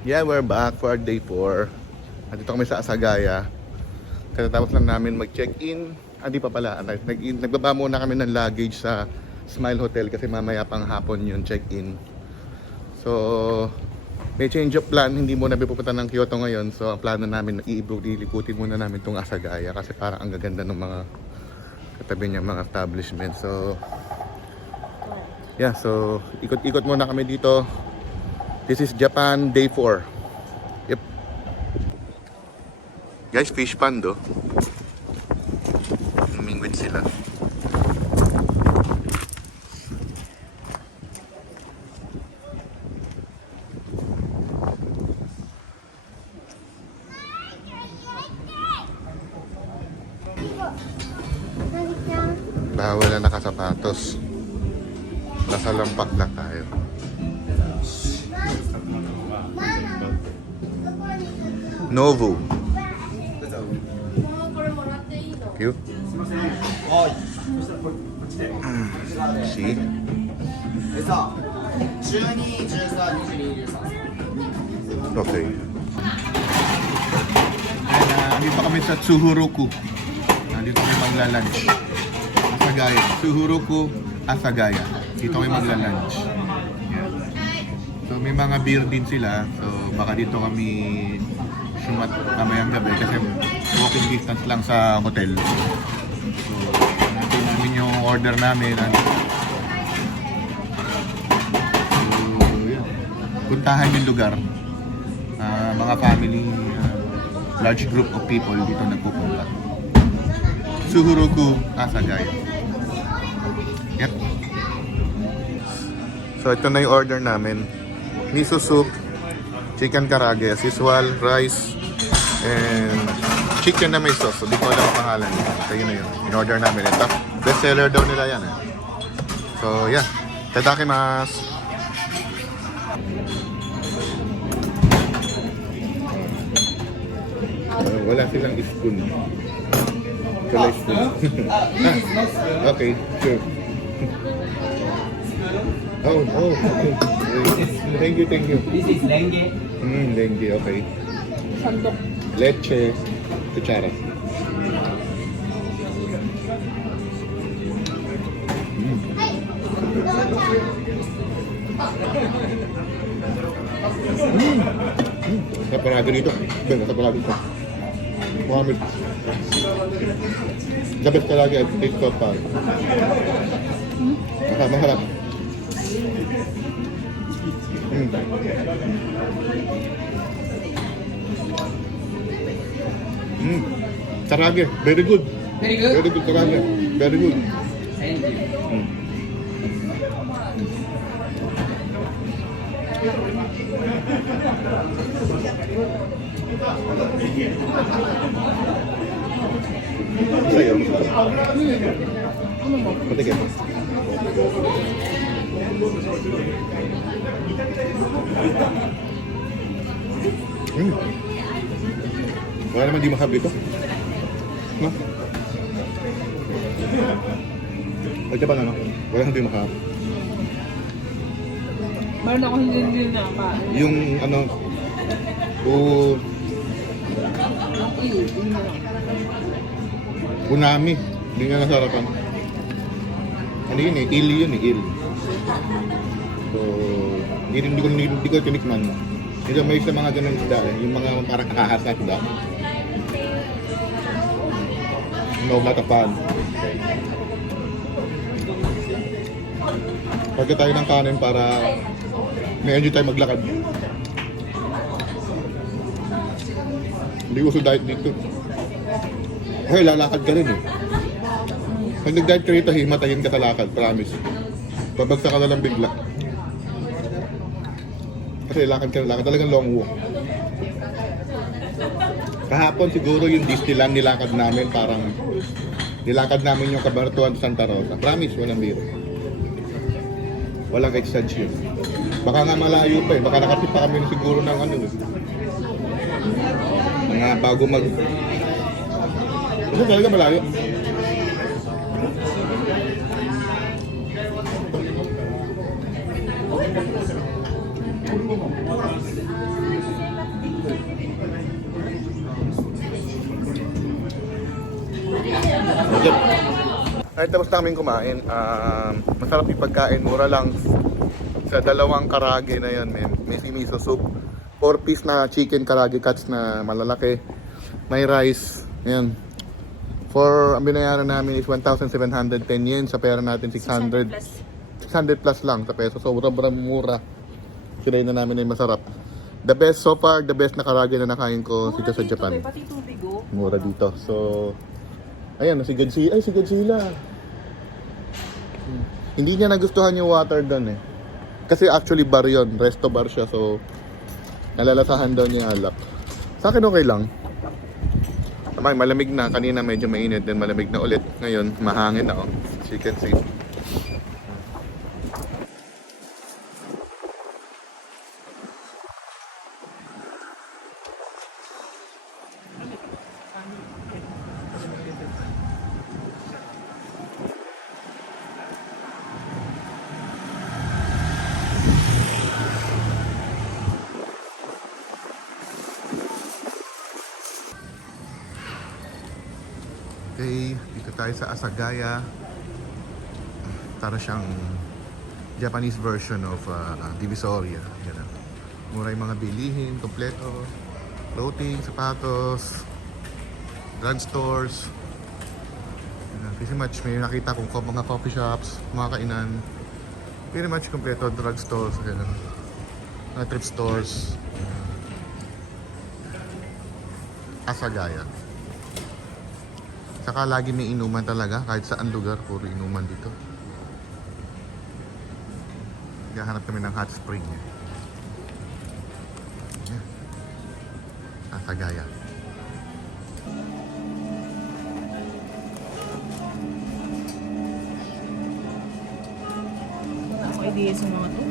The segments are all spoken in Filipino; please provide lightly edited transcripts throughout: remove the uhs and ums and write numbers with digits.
Yeah, we're back for day 4. Nandito kami sa Asagaya. Katatapos lang namin mag-check-in. Di pa pala. Nagbaba muna kami ng luggage sa Smile Hotel kasi mamaya pang hapon yung check-in. So, may change of plan. Hindi muna pupunta ng Kyoto ngayon. So, ang plano namin, ilikutin muna namin itong Asagaya kasi parang ang gaganda ng mga katabi niyang mga establishment. So, yeah. So, ikot-ikot muna kami dito. This is Japan day 4. Yep. Guys, fish pond oh. Namingwit sila. Bawal na nakasapatos. Nasa lampak lang tayo. Novo. Cute. See? Okay. Nandito kami sa Tsuhuroku. Nandito kami magla-lunch. Asagaya. Tsuhuroku, Asagaya. Dito kami magla-lunch. Yeah. So may mga beer din sila. So baka dito kami sumat kamayang gabi kasi walking distance lang sa hotel. So natin namin yung order namin. So yeah. Puntahan yung lugar. Mga family, large group of people dito nagpupunta. Tsuhuroku, Asagaya. Yep. So ito na yung order namin. Miso soup, chicken karage, as usual, rice, and chicken na may sauce. So di ko alam ang pangalan. So yun na yun. In-order namin ito. Best seller daw nila yan eh. So yeah. Tadakimasu. Wala silang spoon. Wala spoon. Okay, sure. Oh, okay. Thank you. This is lenge. Lenge, okay. Sandok. Leche, kutsara. Naparado dito. Naparado dito. Muhammad. The best talaga at TikTok pa. Maharap. Karage, very good. Very good? Very good karage. Very good. Thank you. Sa'yo. Patigil. Wala naman di mahab dito. No? Pagka ba ano? Wala nang di mahab. Meron ako hindi na kain. Yung ano, unami. Hindi nga nasarapan. Ano yun eh? Il yun eh, il. So, hindi ko tinikman. Hindi may sa mga ganun isda eh. Yung mga parang kakahas na isda. No, matapan. Pagka tayo ng kanin para may enjoy tayo maglakad. Hindi uso diet dito. Hoy, lalakad ka rin eh. Pag nag-diet ka rito, himatayin ka sa lakad, promise. Babagsak ka na lang bigla. Kasi lakad ka na lakad, talagang long walk. Kahapon siguro yung Disneyland nilakad namin, parang nilakad namin yung Cabartuan Santa Rosa. Promise, walang biro. Walang exage yun. Baka nga malayo pa eh, baka nakatip pa kami siguro ng ano eh. Mga bago mag... Kasi talaga malayo. Ay, tapos namin kumain. Masarap yung pagkain, mura lang. Sa dalawang karage na yan, may miso soup. 4-piece na chicken karage cuts na malalaki. May rice. Ayan. Ang binayaran namin is 1,710 yen. Sa pera natin 600. 600 plus lang sa peso. So, sobrang mura. Sila na namin ay masarap. The best so far, the best na karage na nakain ko dito sa Japan. Pati tubig oh. Mura dito. So, ayan, si Godzilla. Ay, si Godzilla. Hindi niya nagustuhan yung water doon eh. Kasi actually bar yun. Resto bar siya. So, nalalasahan daw niya alak. Sa akin okay lang. Malamig na. Kanina medyo mainit. Then malamig na ulit. Ngayon, mahangin na oh. As you can see. Okay, dito tayo sa Asagaya. Para siyang Japanese version of Divisoria. Yan. Mura yung mga bilihin, kompleto. Clothing, sapatos, drugstores. Pretty much may nakita kong mga coffee shops, mga kainan. Pretty much kompleto, drugstores, ganun. Mga thrift stores. Asagaya. Saka lagi may inuman talaga, kahit saan lugar, puro inuman dito. Gahanap kami ng hot spring. Yan. Asagaya. Ako idea sa mga to.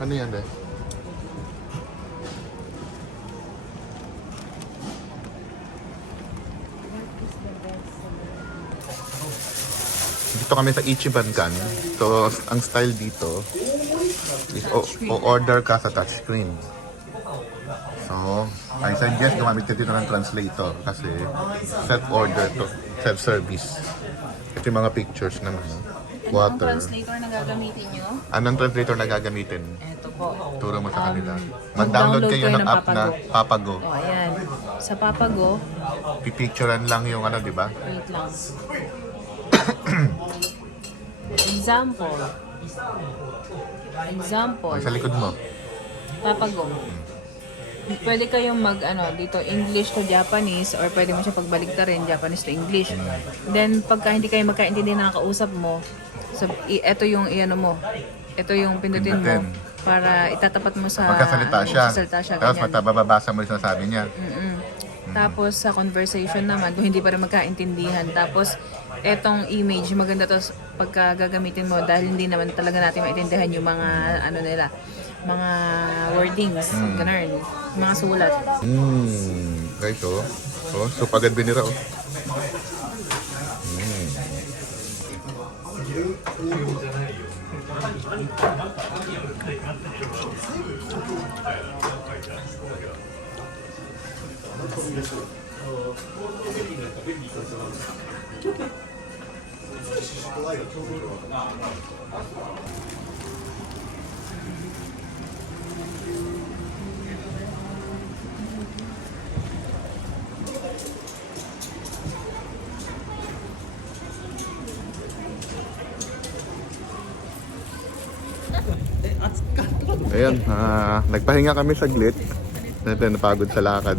Ano yan, Des? Dito kami sa Ichiban-kan. So, ang style dito is o-order ka sa touchscreen. So, I suggest gumamit ka dito ng translator kasi self-order to, self-service. Ito yung mga pictures naman. Water. Anong translator na gagamitin nyo? Anong translator na gagamitin? Ito po. Turo mo sa kanila. Mag-download kayo ng app na Papago. O, ayan. Sa Papago, Pipicturean lang yung ano, di ba? wait lang. Example. Example. Sa likod mo. Papago. Pwede kayong dito English to Japanese or pwede mo siya pagbaligtarin Japanese to English. Then pagka hindi kayo magkaintindi na nakausap mo, so ito yung iano mo. Ito yung pindutin mo Pindutin. para itatapat mo sa Magkasalita siya. magsasalita siya, Tapos ganyan. bababasa mo yung sinasabi niya. Tapos sa conversation naman, kung hindi pa rin magkaintindihan, tapos etong image, maganda to pagka gagamitin mo dahil hindi naman talaga natin maintindihan yung mga nila, mga wordings, ganun, mga sulat. Guys, oh. So pagad binira, oh. Ayan, nagpahinga kami saglit. Then napagod sa lakad.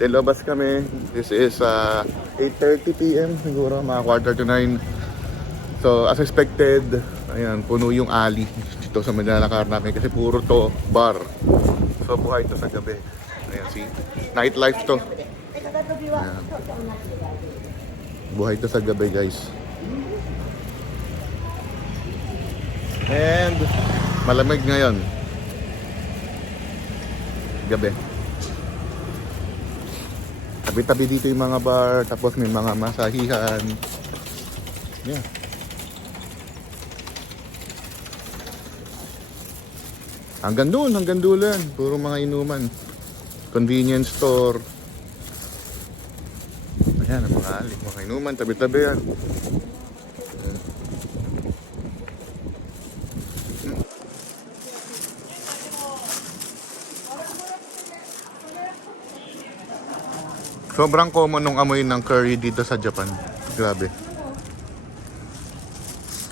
Then labas kami. This is 8:30 PM siguro, mga 8:45. So as expected, ayan, puno yung alley dito sa Manlalakar namin kasi puro to bar. So buhay to sa gabi. Ayan, see? Nightlife to. Ayan. Buhay to sa gabi, guys. And malamig ngayon. Gabi. Tabi-tabi dito yung mga bar, tapos may mga masahihan. Yeah. Hanggang dulan. Puro mga inuman. Convenience store. Ayan, ang mga inuman, tabi-tabi yan. Sobrang common nung amoy ng curry dito sa Japan. Grabe.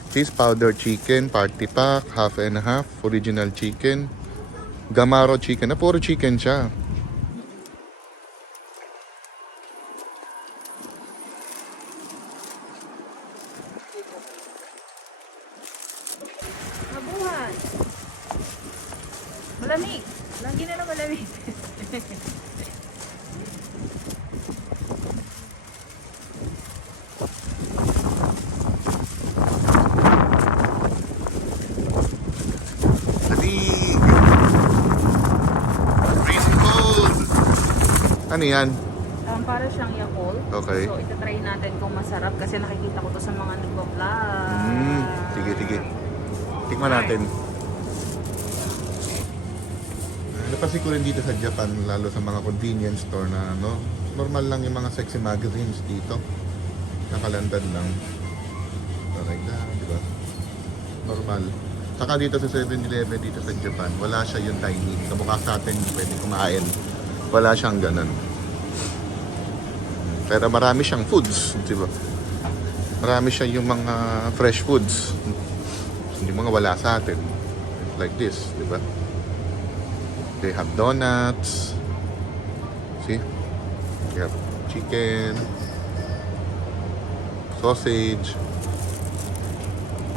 Cheese powder chicken, party pack, half and half, original chicken, Gamaro chicken. Na puro chicken siya. Mabuhay! Malamig! Lagi na lang malamig. Lamig! Freezing cold! Ano yan? Para siyang Yakult. Okay. So, itatry natin kung masarap kasi nakikita ko to sa mga nagpa-vlog. Sige. Tikman natin. Napansin ko rin dito sa Japan, lalo sa mga convenience store na ano, normal lang yung mga sexy magazines dito. Nakalandan lang. So like that, di ba? Normal. Saka dito sa 7-Eleven dito sa Japan, wala siya yung dining. Kamukha sa atin, pwede kumain. Wala siyang ganun. Pero marami siyang foods, di ba? Marami siya yung mga fresh foods. Hindi mga wala sa atin. Like this, di ba? They have donuts. See? They have chicken. Sausage.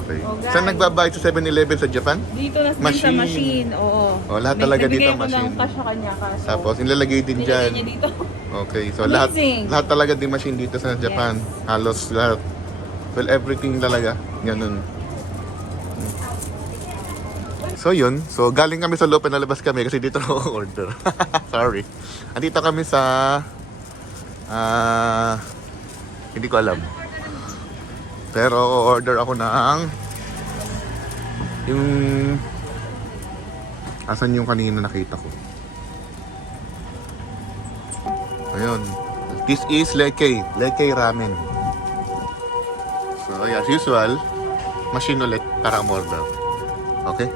Okay. Oh, guys. Saan nagbabayad sa 7-Eleven sa Japan? Dito na din sa Machine. machine, oo. Oh, lahat talaga dito Nabigay ko machine. ng cash sa kanya kaso. Tapos nilalagay din nilagay dyan. niya dito. Okay, so lahat Amazing. talaga din machine dito sa Japan. Halos lahat. Well, everything talaga. Ganun. So yun. So galing kami sa loob, nalabas kami kasi dito na order. Sorry. Andito kami sa hindi ko alam. Pero order ako ng yung asan yung kanina nakita ko. Ayun. This is Lekei Ramen. So, as usual, machine ulit para umorder. Okay?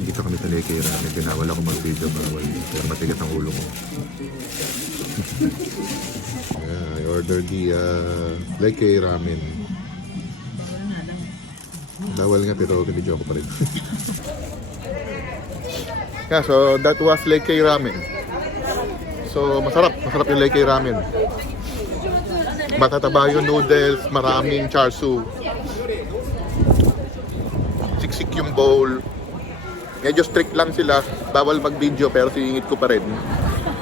Dito kami sa Lekei Ramen. Binawal ako mag-video, bawal. Pero matigas ang ulo ko. I ordered the Lekei Ramen. Bawal nga pero video ko pa rin. Yeah, so that was Lekei Ramen. So masarap yung Lekei Ramen. Matataba yung noodles, maraming char siu. Siksik yung bowl. Medyo strict lang sila, bawal mag-video pero singit ko pa rin.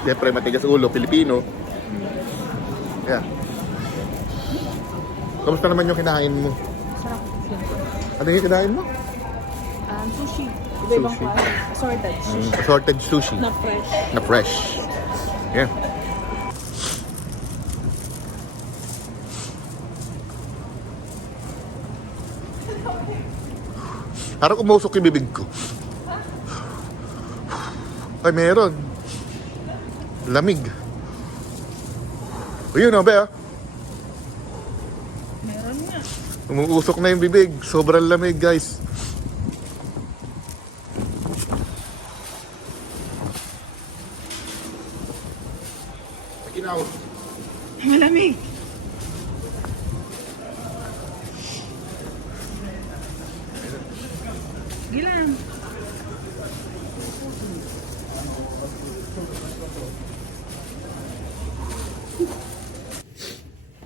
Siyempre matigas ulo, Pilipino. Yeah. Kamusta naman yung kinain mo? Sarap. Ano yung kinain mo? Sushi. Iba-ibang Sushi. klase. Assorted sushi. Assorted sushi. Na fresh. Na fresh. Yeah. Parang umusok yung bibig ko. Ay, meron. Lamig. Ayun o, be, ah. Meron nga. Umuusok na yung bibig. Sobrang lamig, guys. Kinaw. Malamig. Gilang.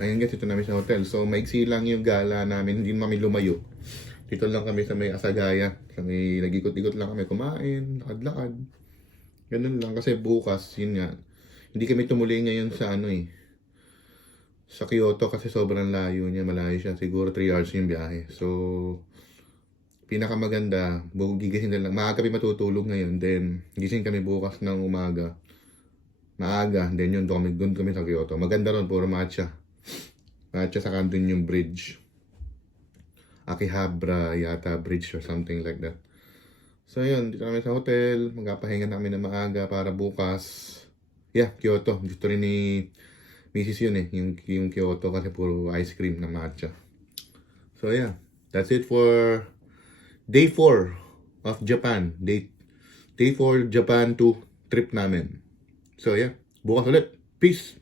Ayun guys, ito namin sa hotel. So, maiksi lang yung gala namin. Hindi namin lumayo. Dito lang kami sa may Asagaya. Sa may nag-ikot-ikot lang kami kumain, lakad-lakad. Ganun lang. Kasi bukas, yun nga. Hindi kami tumuloy ngayon sa ano eh. sa Kyoto kasi sobrang layo niya, malayo siya. Siguro 3 hours yung biyahe. So, pinakamaganda, gigising na lang. Maaga kami matutulog ngayon. Then, gising kami bukas ng umaga. Maaga. Then, yun, doon kami sa Kyoto. Maganda ron, puro matcha. Matcha sa doon yung bridge. Akihabara yata bridge or something like that. So, yun. Dito kami sa hotel. Magpapahinga na kami na maaga para bukas. Yeah, Kyoto. Gusto rin ni Mrs. yun eh, yung Kyoto kasi puro ice cream na matcha. So yeah, that's it for day 4 of Japan. Day 4 Japan 2 trip namin. So yeah, bukas ulit. Peace!